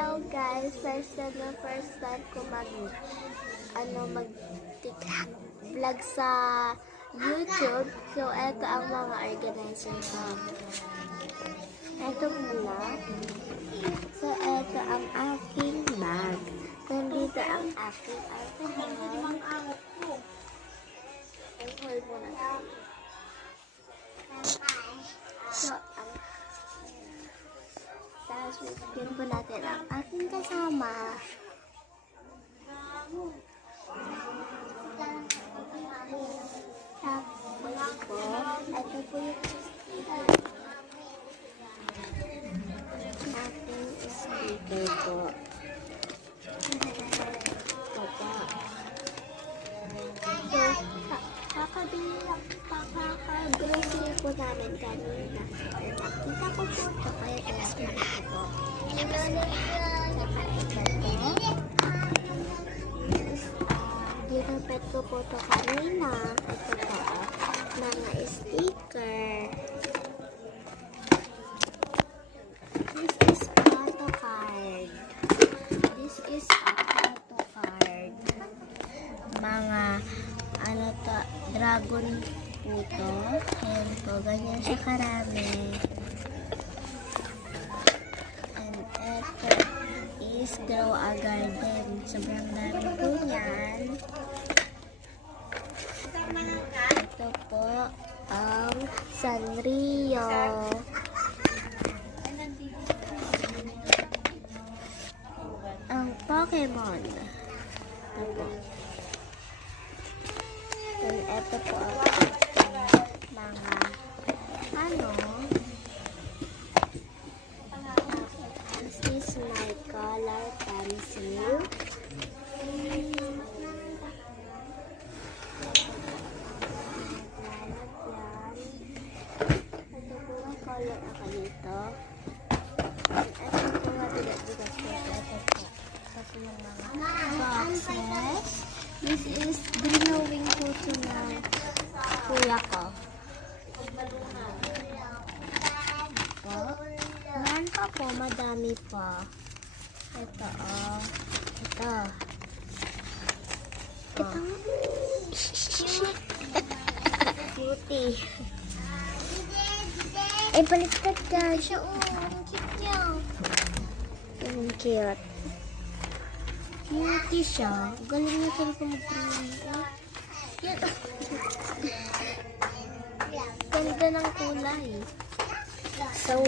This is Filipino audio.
Hello guys, first time ko mag-vlog sa YouTube. So, eto ang mga organizer ko. Eto muna. So, eto ang aking bag. Nandito ang aking alcohol. Alcohol muna tayo. So, tapos bigyan po natin ang aking kasama. Tapos po, ito po yung ating speaker po. So, kaka-grocery po namin kanina. Nakita ko po ito, kaya ilapit ko po. Ginapit ko po ito kanina. Ito po, mga sticker. This is photo card. This is a photo card. Mga, ano to, dragon po ito. Ayan po, ganyan siya karami. And ito is Grow a Garden. Sobrang dami po yan. Ito po ang Sanrio. Ang Pokemon. Ito po. And ito po ang mga this is my color pencil. Ito po ang color ako dito. Ito po nga bigat-bigat po. Ito po. Tapos yung mga boxes. This is drawing po ito na kuya ko. Yan pa po, madami pa. Ito, oh. Ito. Ito. Cutie. Eh, baliktad ka. Siya, ang cute niya. Ang cute. Cutie siya. Galing niya talaga mag-drawing. Yan. Ganda ng kulay. So,